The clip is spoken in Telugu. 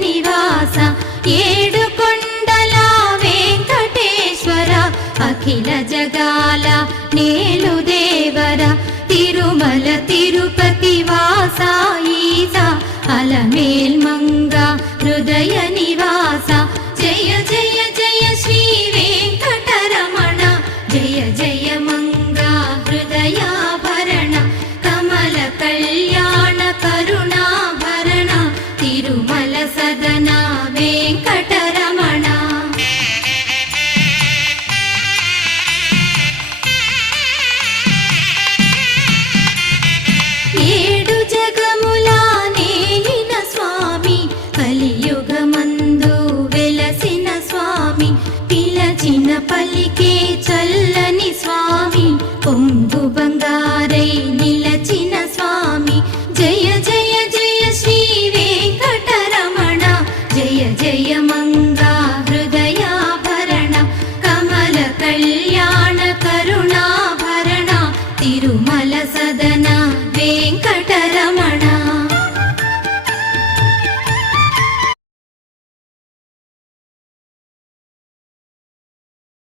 నివాస ఏడుకొండల వెంకటేశ్వర అఖిల జగాల నేలు దేవర తిరుమల తిరుపతి వాస ఈస అలమేల్మంగ హృదయ నివాస జయ జయ జయ శ్రీ వెంకటరమణ జయ జయ మంగ హృదయాభరణ కమల కళ్యాణ కరుణాభరణ తిరుమల సదన వెంకటరమణ. ఏడు జగముల నేలిన స్వామి కలియుగమందు వెలసిన స్వామి పిలచిన పలికే చల్లని స్వామి పొంగు